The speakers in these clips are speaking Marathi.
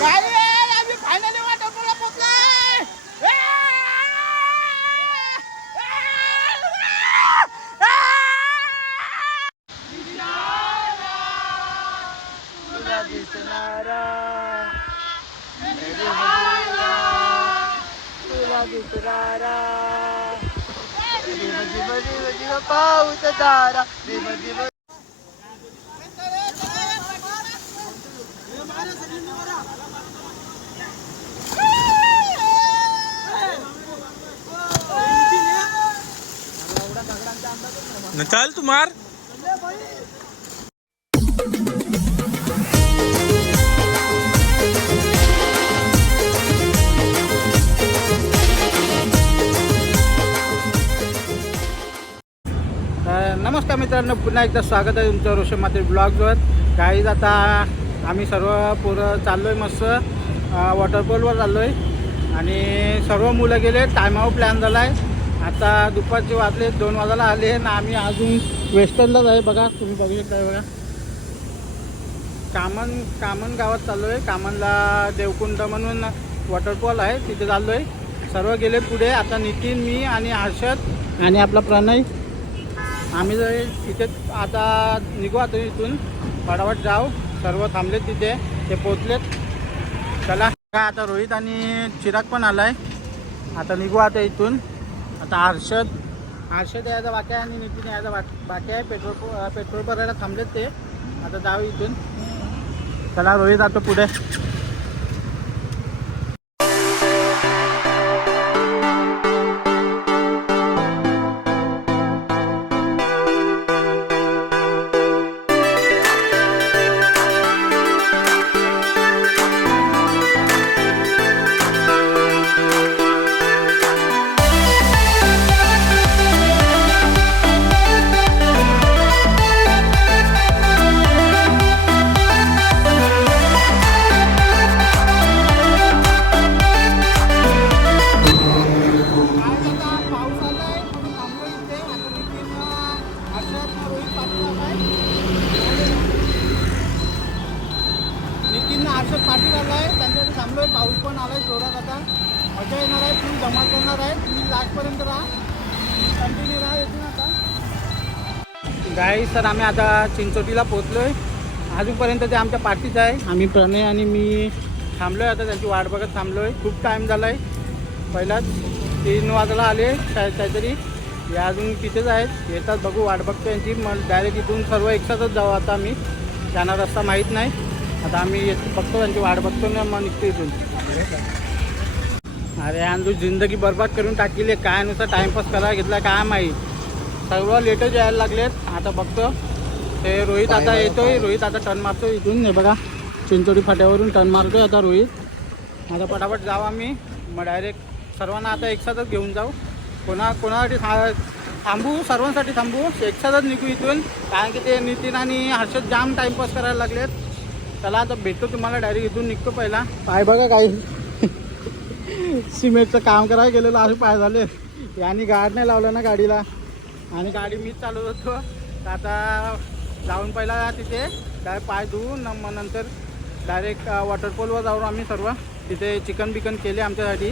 आम्ही फायनली वॉटरफॉलला पोहोचलोय. तुला दिसणारा तुला दिसणारा पाऊस दारा. चल तू मार. नमस्कार मित्रांनो, पुन्हा एकदा स्वागत आहे तुमचं रोशन माते ब्लॉगवर. काहीच आता आम्ही सर्व पोरं चाललो आहे, मस्त वॉटरफॉलवर चाललो आहे आणि सर्व मुलं गेले. टायमावर प्लॅन झाला आहे. आता दुपारचे वाजले 2 वाजायला आले ना आम्ही अजून वेस्टर्नलाच आहे. बघा तुम्ही बघू शकता. बघा कामन गावात चाललो आहे. कामनला देवकुंड म्हणून वॉटरफॉल आहे, तिथे चाललो आहे. सर्व गेले पुढे. आता नितीन, मी आणि हर्षद आणि आपला प्रणय आम्ही जर तिथे आता निघू. आता इथून फटाफट जाऊ. सर्व थांबलेत तिथे, ते पोचलेत. चला आता रोहित आणि चिराग पण आला आहे. आता निघू आता इथून. आता हर्षद यायचा बाकी आहे आणि नितीन यायचा बाकी आहे. पेट्रोल भरायला थांबलेत ते. आता जाऊ इथून. चला रोहित आता पुढे. नितीननं हर्षद पाठी घालला आहे, त्यांच्यासाठी थांबलो आहे. पाऊस पण आला आहे जोरात. आता मजा येणार आहे, फुल धमाल करणार आहे. तुम्ही लास्टपर्यंत राहा, कंटिन्यू राहा. येथून आता गाईस, तर आम्ही आता चिंचोटीला पोचलो आहे. अजूनपर्यंत ते आमच्या पाठीच आहे. आम्ही प्रणय आणि मी थांबलो आहे. आता त्यांची वाट बघत थांबलो आहे. खूप टाईम झाला आहे. पहिलाच 3 वाजायला आले शाळेत काहीतरी. या अजून तिथेच आहेत, येतात. बघू, वाट बघतो यांची. मग डायरेक्ट इथून सर्व एकसाथच जाऊ. आता आम्ही त्यांना रस्ता माहीत नाही. आता आम्ही बघतो त्यांची वाट बघतो ना, मग निघतो इथून. अरे तू जिंदगी बरबाद करून टाकली आहे. काय नुसतं टाईमपास करायला घेतला काय माहीत. सर्व लेटच यायला लागलेत. आता बघतो ते रोहित आता येतोय. रोहित आता टर्न मारतो इथून. हे बघा, चिंचोटी फाट्यावरून टर्न मारतोय आता रोहित. आता पटापट जाऊ आम्ही. मग डायरेक्ट सर्वांना आता एकसाथच घेऊन जाऊ. कोणासाठी थांबू, सर्वांसाठी थांबू. एकसाथच निघू इथून, कारण की ते नितीन आणि हर्षद जाम टाईमपास करायला लागलेत. चला आता भेटतो तुम्हाला. डायरेक्ट इथून निघतो. पहिला पाय बघा, काही सिमेंटचं काम करायला गेलेलं असे पाय झाले. यांनी गाड नाही लावलं ना गाडीला, आणि गाडी मीच चालवत होतो. तर आता जाऊन पहिला तिथे काय पाय धुवून मग नंतर डायरेक्ट वॉटरफॉलवर जाऊन आम्ही सर्व तिथे चिकन बिकन केले आमच्यासाठी.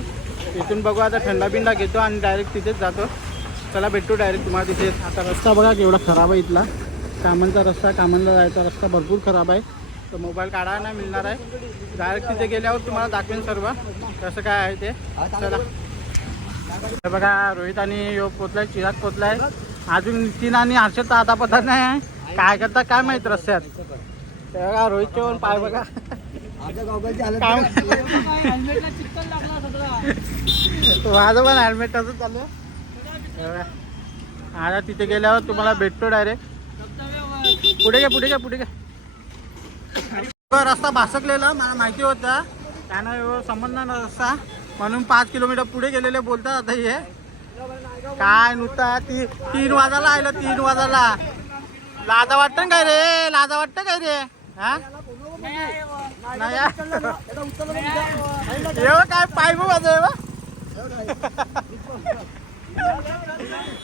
तिथून बघू आता थंडा बिंडा घेतो आणि डायरेक्ट तिथेच जातो. चला भेटतो डायरेक्ट तुम्हाला तिथे. आता रस्ता बघा केवढा खराब आहे इथला. कामनचा रस्ता, कामनला जायचा रस्ता भरपूर खराब आहे. तर मोबाईल काढायला नाही मिळणार आहे. डायरेक्ट तिथे गेल्यावर तुम्हाला दाखवेन सर्व कसं काय आहे ते. चला बघा, रोहित आणि योग पोचलाय, चिराग पोचलाय. अजून नितीन आणि हर्षद आता पता नाही काय करतात काय माहीत रस्त्यात. ते बघा रोहितचे पण पाय बघा. माझं पण हेल्मेट तसं चालू. आता तिथे गेल्यावर तुम्हाला भेटतो डायरेक्ट. पुढे घ्या. रस्ता भासकलेला मला माहिती होता, त्यानं संबंध नाही रस्ता म्हणून 5 किलोमीटर पुढे गेलेले बोलतात. आता हे काय नुसता 3 वाजायला आलं. 3 वाजायला लाजा वाटतं काय रे? लाजा वाटतं काय रे? हा नाही काय पाय बघा.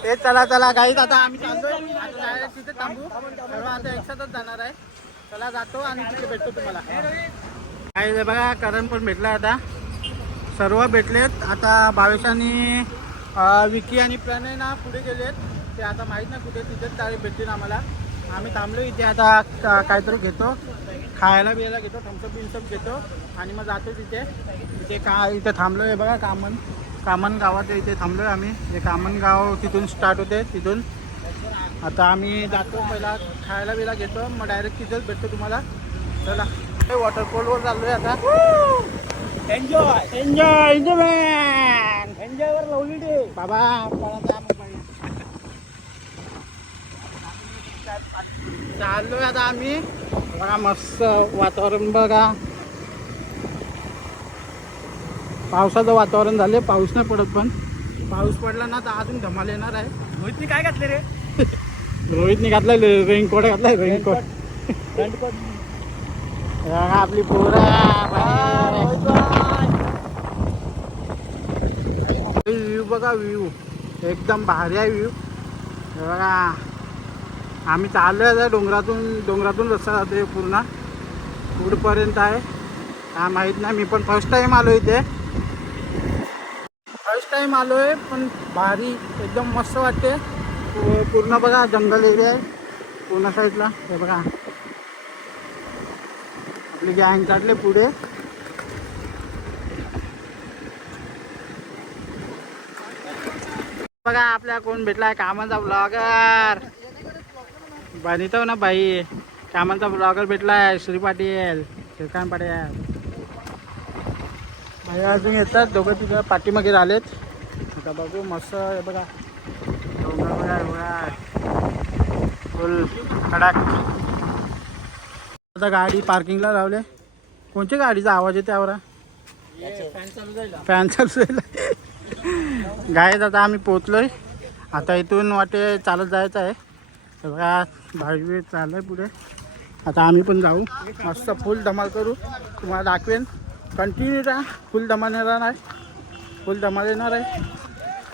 ते चला गाईत आता आम्ही चालतोय. आता तिथे थांबू. सर्व आता एकसाथच जाणार आहे. चला जातो आणि तिथे भेटतो तुम्हाला. काय बघा करण पण भेटला आता, सर्व भेटलेत. आता भावेश आणि विकी आणि प्रणय ना पुढे गेलेत, ते आता माहीत नाही कुठे, तिथेच डायरेक्ट भेटतील आम्हाला. आम्ही थांबलो इथे आता, काहीतरी घेतो, खायला बियायला घेतो, थम्सअप बिन्सअप घेतो आणि मग जातो तिथे. इथे थांबलो आहे बघा, कामन गावात इथे थांबलो आहे आम्ही. हे कामन गाव तिथून स्टार्ट होते, तिथून आता आम्ही जातो, पहिला खायला बियायला घेतो, मग डायरेक्ट तिथेच भेटतो तुम्हाला. चला वॉटरफॉलवर चाललो आहे आता. एन्जॉय एन्जॉय एन्जॉय मॅन, एन्जॉयवर लावली डे बाबा. चाललोय आता आम्ही बघा, मस्त वातावरण बघा, पावसाचं वातावरण झाले. पाऊस नाही पडत, पण पाऊस पडला ना तर अजून धमाल येणार आहे. रोहितनी काय घातले रे? रोहितने घातलाय रेनकोट, घातलाय रेनकोट. आपली पोरा व्ह्यू बघा, व्ह्यू एकदम भारी आहे व्ह्यू बघा. आम्ही चाललो आहे डोंगरातून रस्ता जातो पूर्ण पुढपर्यंत आहे. हा माहीत नाही, मी पण फर्स्ट टाईम आलो इथे, पण भारी एकदम मस्त वाटते. पूर्ण बघा जंगल एरिया आहे पूर्ण साईडला. हे बघा आपली गँग काढले पुढे. बघा आपल्या कोण भेटलाय, कामाचा ब्लॉगर बनितो ना बाई, कामाचा ब्लॉगर भेटलाय, श्री पाटील, श्रीकांत पाटील. भाई अजून येतात दोघं तिथं पाठीमागे आलेत. आता बघू मस्त आहे बघा, फुल कडक. आता गाडी पार्किंगला लावले. कोणत्या गाडीचा आवाज येते आवरा? फॅन चालू जाईल. गायत आता आम्ही पोचलोय. आता इथून वाटे चालत जायचं आहे बघा, भाई चाललंय पुढे. आता आम्ही पण जाऊ, मस्त फुल धमाल करू, तुम्हाला दाखवेन. कंटिन्यू राहा, फुल धमाल येणार आहे, फुल धमाल येणार आहे.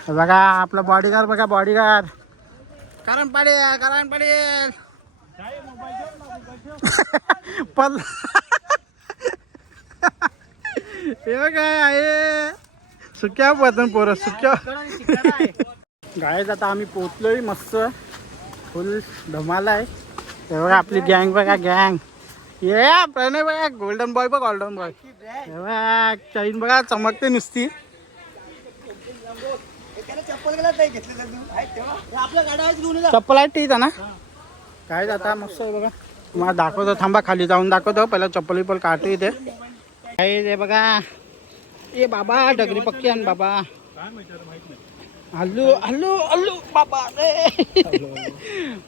बघा आपला बॉडीगार्ड बघा, बॉडीगार्ड करण पडेल पल. हे बघा आहे सुक्या पतन पोरं, सुक्या गायच. आता आम्ही पोचलोय, मस्त फुल धमाल आहे. हे बघा आपली गँग बघा, गँग. ये प्रणय बघा, गोल्डन बॉय बघ, गोल्डन बॉय. हे बघा चैन बघा चमकते नुसती. चप्पल आहे ठीक आहे ना. काय आता मस्त आहे बघा, तुम्हाला दाखवतो, थांबा खाली जाऊन दाखवतो, पहिला चप्पल विप्पल काढतो इथे. काय ते बघा, ए बाबा डगरी पक्की आण बाबा. हल्लू हल्लू हल्लू बाबा रे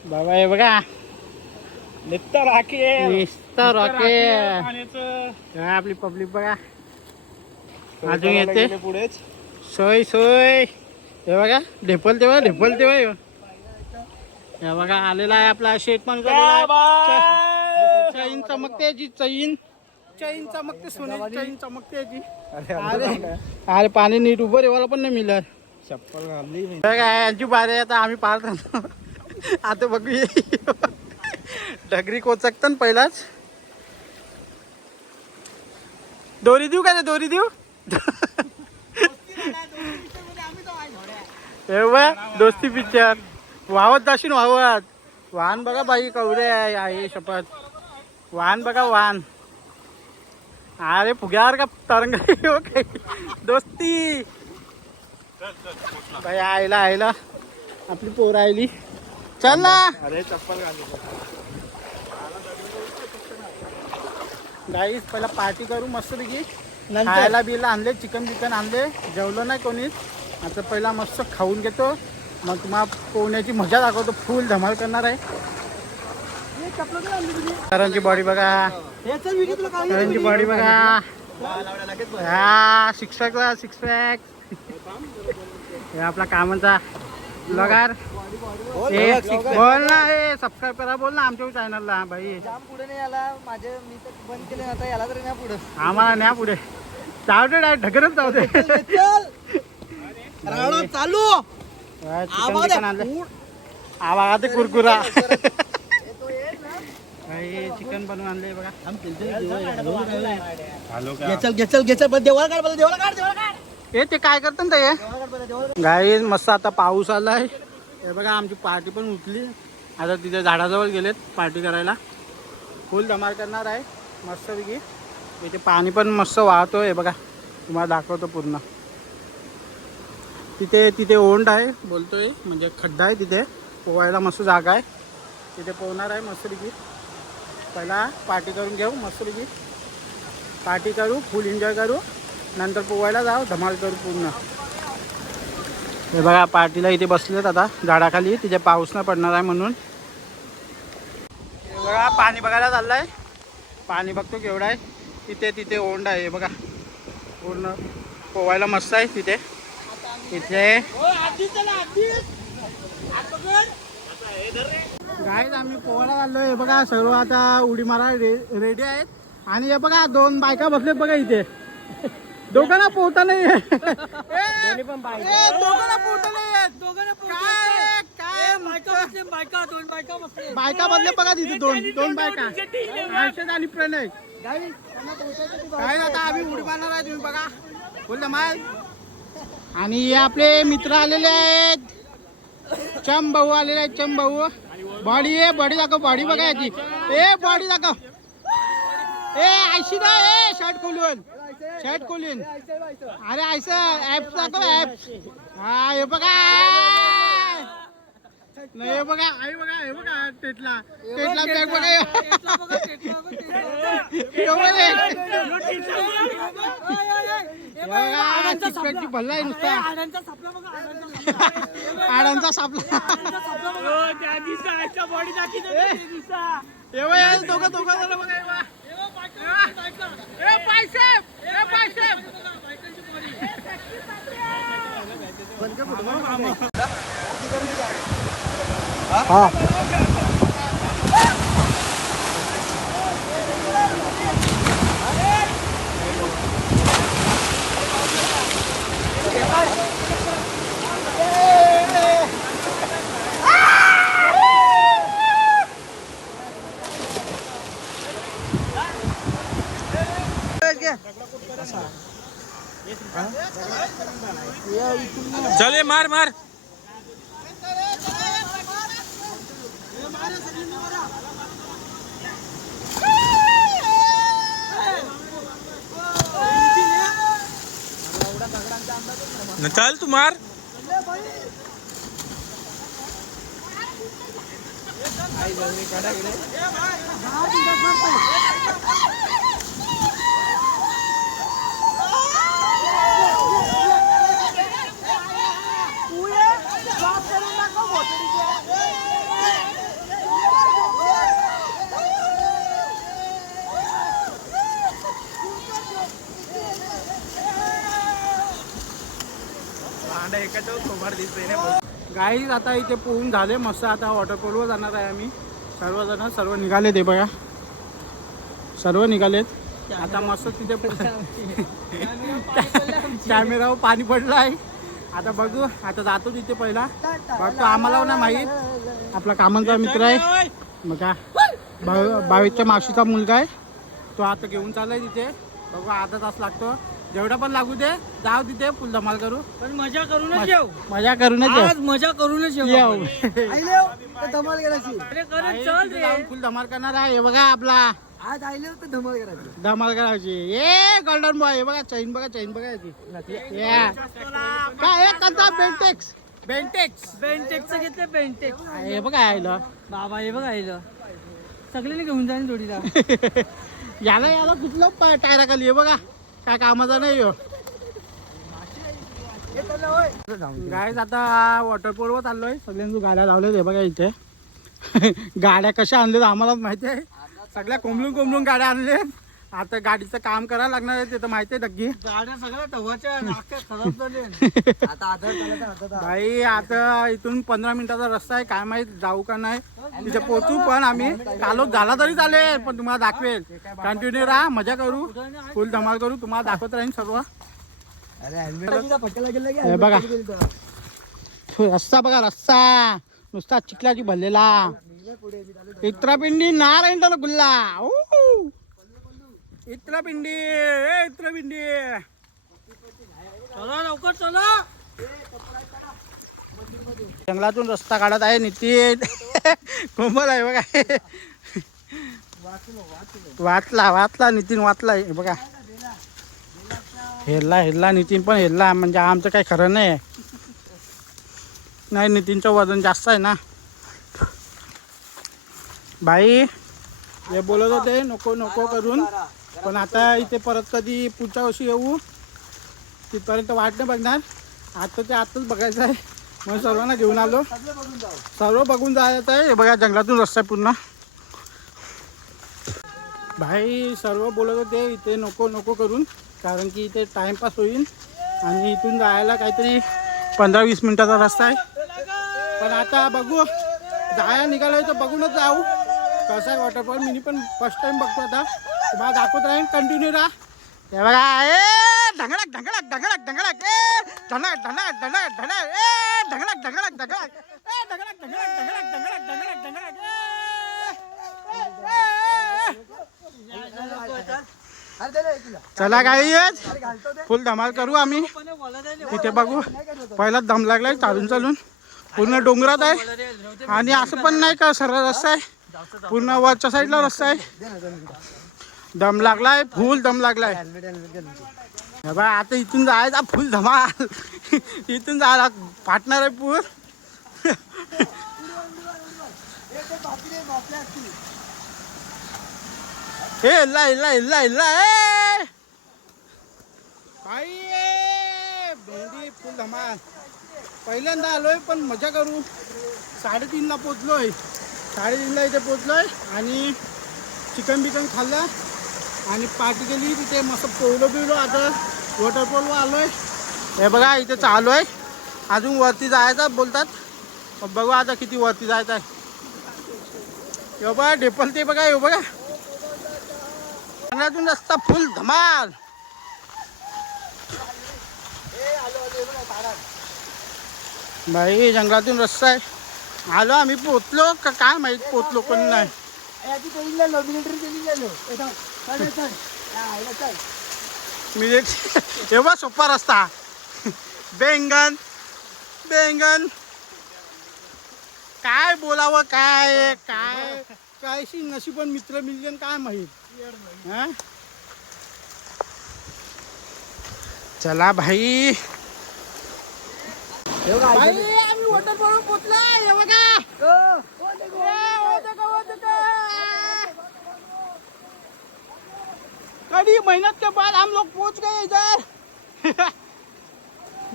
बाबा. हे बघा निस्तर आपली पब्लिक बघा, अजून येते पुढेच. सोय हे बघा, ढेपल तेव्हा हे बघा आलेला आहे आपला शेट पण. चैन चमकते जी, चैन चमकते, सोन्याची चैन चमकते याची. अरे पाणी नीट उभं रेवायला पण नाही मिळत. चप्पल घालली यांची बारी. आता आम्ही पाहत आता बघू, डगरी कोचकतं पहिलाच. दोरी देऊ का, दोरी देऊ दोस्ती पिक्चर. वाहत जाशील, वाहत वाहन बघा बाई, कवरे आहे शपथ. वाहन बघा, वाहन. अरे फुग्यावर का तरंग काही दोस्ती बाई. आयला आपली पोर आयली. चल ना. अरे चप्पल गाईस, पहिला पार्टी करू मस्तपैकी. खायला बिला आणले, चिकन आणले, जेवलं नाही कोणीच. आता पहिला मस्त खाऊन घेतो, मग तुम्हाला पोहण्याची मजा दाखवतो, फुल धमाल करणार आहे. करणची बॉडी बघा, करणची बॉडी बघा. हा सिक्स पॅक हे आपला कामाचा ब्लॉगर. बोल ना, हे सबस्क्राईब करा, बोल ना आमच्या चॅनलला भाई. पुढे नाही आला माझे, मी तर बंद केले, आता याला तरी न्या पुढे. आम्हाला न्या पुढे, जाऊ दे ढकलत जाऊ दे. चालू आवाज कुरकुरा. काही चिकन बनवून आणले बघा. हे ते काय करतात ना हे गाई मस्त. आता पाऊस आलाय हे बघा. आमची पार्टी पण उठली. आता तिथे झाडाजवळ गेलेत पार्टी करायला. फुल धमाल करणार आहे मस्तपैकी. इथे पाणी पण मस्त वाहतोय हे बघा. तुम्हाला दाखवतो पूर्ण. तिथे ओंड आहे बोलतोय, म्हणजे खड्डा आहे तिथे. पोवायला मस्त जागा आहे. तिथे पोहणार आहे मस्तपैकी. पहिला पार्टी करून घेऊ मस्तपैकी. पार्टी करू, फुल एन्जॉय करू, नंतर पोवायला जाऊ, धमाल करू पूर्ण. हे बघा पार्टीला इथे बसलेत आता झाडाखाली. तिथे पाऊस नाही पडणार आहे म्हणून. हे बघा पाणी बघायला चाललंय. पाणी बघतो केवढं आहे. तिथे ओंड आहे हे बघा. पूर्ण पोवायला मस्त आहे तिथे. इथे गाईज आम्ही पोहायला चाललोय हे बघा. सर्व आता उडी मारा रेडी आहेत. आणि हे बघा 2 बायका बसलेत बघा इथे. दोघांना पोहता नाही येत. दोघांना पोहता नाही येत. बायका बसले बघा तिथे. दोन बायका आयुष्यात आणि प्रणय. काय आता आम्ही उडी मारणार आहे. तुम्ही बघा बोल धमाल. आणि हे आपले मित्र आलेले आहेत. चम भाऊ आलेले आहेत. चम भाऊ बॉडी आहे. बॉडी दाखव. बॉडी बघा याची. ए बॉडी दाखव. ए ऐशी ना. ए शर्ट खोलून. अरे ऐसा ऍप दाखव. ऍप हा हे बघा. नाही हे बघा. आई बघा. हे बघा टेटला बॅग बघा. भल्ला आहे नुसता. आडांचा सापला. दोघं झालं बघा. हा चले मार चल तू मार. गाईज आता इथे पोहून झाले मस्त. आता वॉटरफॉलवर जाणार आहे आम्ही सर्वजण. सर्व निघालेत हे बघा. सर्व निघालेत आता मस्त. तिथे कॅमेरावर पाणी पडलं आहे. आता बघू. आता जातो तिथे पहिला बघतो. आम्हाला ना माहीत आपला कामांचा मित्र आहे बघा. 22च्या मावशीचा मुलगा आहे तो. आता घेऊन चाललाय तिथे. बघू अर्धा तास लागतो. जेवढा पण लागू दे. जाऊ तिथे फुल धमाल करू. पण मजा करूनच येऊ. मजा करूनच आज मजा करूनच येऊ. धमाल करायची. जाऊन फुल धमाल करणार आहे हे बघा. आपला आज आले होते धमाल करायची. ए गोल्डन बॉय हे बघा. चैन बघा याची. काय कसा बेंटेक्स घेतले. बेंटेक्स हे बघा आयलं बाबा. हे बघा आयलं सगळ्यांनी घेऊन जाईन जोडीला. याला कुठलं टायरा खाली हे बघा. काय कामाचा नाही हो. गाईज आता वॉटरफॉलवर चाललोय. सगळ्यांनी गाड्या लावल्यात हे बघा इथे. गाड्या कशा आणल्यात आम्हाला माहिती आहे. सगळ्या कोंबलून गाड्या आणल्यात. आता गाडीचं काम करायला लागणार आहे ते तर माहिती आहे. नक्की गाड्या सगळ्या धवाच्या खराब झाल्या. भाई आता इथून 15 मिनिटाचा रस्ता आहे. काय माहित जाऊ का नाही. तिथे पोहोचू. पण आम्ही कालोख झाला तरी चालेल. पण तुम्हाला दाखवेल. कंटिन्यू राहा. मजा करू. फुल धमाल करू. तुम्हाला दाखवत राहीन सर्व. हे बघा रस्ता बघा. रस्ता नुसता चिखलाची भरलेला. इत्रपिंडी नारायण गुल्ला इत्रपिंडी इत्रपिंडी चला लवकर चला. जंगलातून रस्ता काढत आहे नितीन. कोमल आहे बघा. वाचला नितीन वाचला बघा. हेरला नितीन पण हेरला म्हणजे आमचं काही खरं नाही. नाही नितीनचं वजन जास्त आहे ना. भाई हे बोलत होते नको नको करून, पण आता इथे परत कधी पुढच्या वर्षी येऊ तिथपर्यंत वाट नाही बघणार. आता ते आताच बघायचं आहे मग सर्वांना घेऊन आलो. सर्व बघून जायचं आहे. हे बघा जंगलातून रस्ता आहे पूर्ण. भाई सर्व बोलत होते इथे नको नको करून, कारण की इथे टाइमपास होईल आणि इथून जायला काहीतरी 15-20 मिनिटाचा रस्ता आहे. पण आता बघू जायला निघालोय तर बघूनच जाऊ कसं आहे वॉटरफॉल. मी पण फर्स्ट टाइम बघतो आता. तुम्हाला दाखवत राहीन कंटिन्यू राहा. हे बघा ए ढंगळक ढंगळक ढंगळक ढंगळक ए ढंगळक ढंगळक ढंगळक ढंगळक ए ढंगळक ढंगळक ढंगळक ए ढंगळक ढंगळक ढंगळक ढंगळक ढंगळक ढंगळक चला गाईज फुल धमाल करू आम्ही. तिथे बघू पहिलाच दम लागलाय चालून चालून. पूर्ण डोंगरात आहे आणि असं पण नाही का सरळ रस्ता आहे. पूर्ण वरच्या साईडला रस्ता आहे. दम लागलाय फुल दम लागलाय. बा आता इथून जायचा फुल धमाल. इथून जायला फाटणार आहे पूर. हे लाई लाई लाई लाई भाई भेंडी फुल धमाल. पहिल्यांदा आलोय पण मजा करू. 3:30ला पोचलोय. 3:30ला इथे पोचलोय आणि चिकन बिकन खाल्लं आणि पार्टी केली तिथे मस्त पोहलो बिवलो. आता वॉटरफॉलवर आलोय. हे बघा इथे चालू आहे. अजून वरती जायचं बोलतात. बघू आता किती वरती जायचं आहे. हे बघा ढेपल ते बघा. हे बघा जंगलातून रस्ता फुल धमाल. भाई जंगलातून रस्ता आहे. आलो आम्ही पोचलो का काय माहित पोचलो पण नाही. एवढा सोपा रस्ता. बेंगन बेंगन काय बोलावं काय काय कायशी नशीब पण मित्र मिलियन काय माहित. चला भाई आम्ही वॉटरफॉल पोचलोय. हे बघा कड़ी मेहनत के बाद हम लोग पहुंच गए इधर.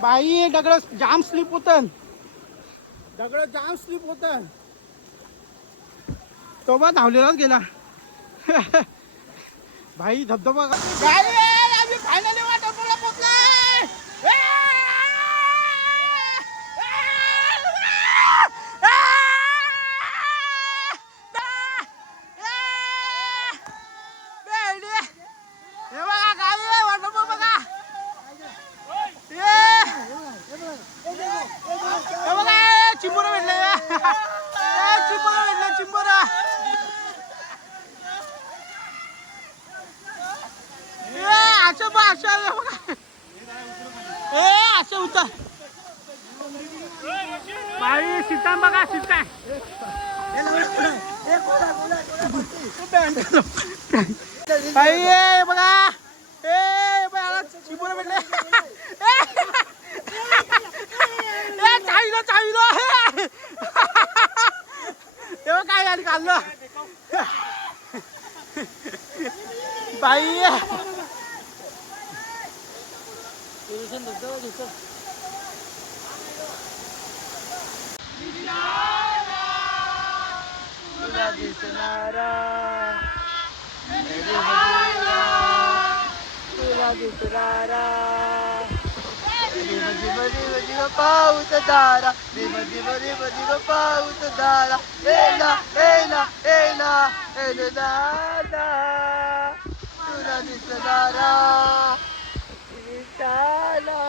भाई दगड जाम स्लिप होतं. दगड जाम स्लिप होतं. तो बा धावलेलाच गेला. भाई धबधबा आम्ही फायनली वॉटरफॉलला पोचलोय. चिंबोरा भेटला. चिंबोरा भेटला चिंबोरा. असं होतं भाई. सीता बघा सीता. भाई बघा ए बघा चिंबोरा भेटले. चावीलो तेव्हा काय झालं काढलं बाई. पाऊस दारा दिव पाऊस दारा एना एना एना एना दादा तुला दिसणारा दिसला.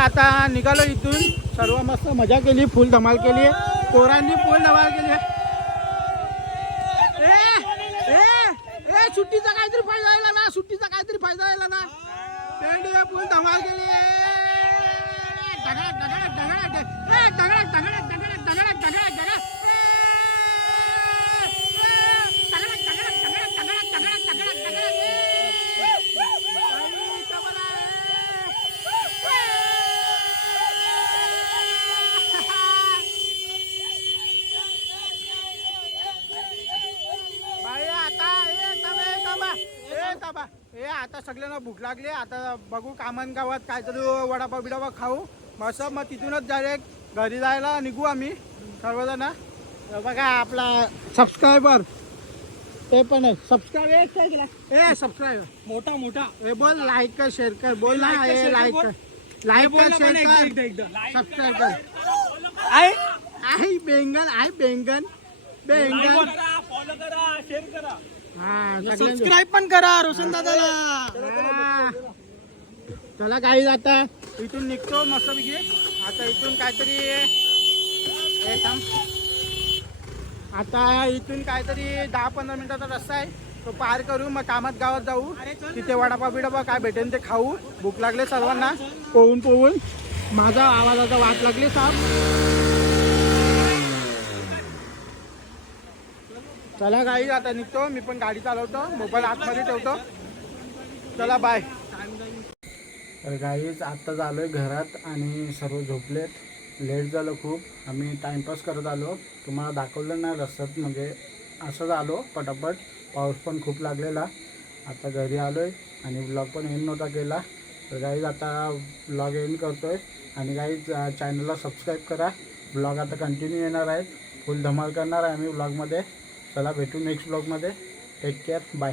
आता निघालो इथून. सर्व मस्त मजा केली, फुल धमाल केली, पोरांनी फुल धमाल केली. सुट्टीचा काहीतरी फायदा आला ना, सुट्टीचा काहीतरी फायदा आला ना. फुल धमाल केली. आता सगळ्यांना भूक लागली. आता बघू कामन गावात काहीतरी वडापाव बिडापाव खाऊ मस्त. मग तिथूनच डायरेक्ट घरी जायला निघू आम्ही सर्वजण. बघा आपला सबस्क्रायबर ते पण आहे. सबस्क्राईब ए सबस्क्राईब मोठा मोठा ए बोल, लाईक कर, शेअर कर, बोल ना. ए लाईक कर, लाईक कर, शेअर कर, सबस्क्राईब कर. आहे बेंगन, आहे बेंगन बेंगन. फॉलो करा, शेअर करा, सबस्क्राईब पण करा रोशन दादाला. चला काही आता इथून निघतो मस्तपैकी. आता इथून काहीतरी आता इथून काहीतरी 10-15 मिनिटाचा रस्ता आहे, तो पार करू. मग कामात गावात जाऊ, तिथे वडापाव बिडापाव काय भेटेल ते खाऊ. भूक लागले सर्वांना पोहून पोहून. माझा आवाजाचा वाट लागली साप. चला गाई आता निघतो. मी पण गाडी चालवतो, मोबाईल आतमध्ये ठेवतो. चला बाय. तर गाईच आत्ता झालो आहे घरात आणि सर्व झोपलेत. लेट झालं खूप. आम्ही टाईमपास करत आलो, तुम्हाला दाखवलं नाही रस्त्यात, म्हणजे असंच आलो पटापट. पाऊस पण खूप लागलेला. आता घरी आलो आहे आणि ब्लॉग पण एंड नव्हता केला. तर गाईज आता ब्लॉग एंड करतो आहे. आणि गाईज चॅनलला सबस्क्राईब करा. ब्लॉग आता कंटिन्यू येणार आहेत, फुल धमाल करणार आहे आम्ही ब्लॉगमध्ये. चला भेटू नेक्स्ट ब्लॉगमध्ये. Take care, bye.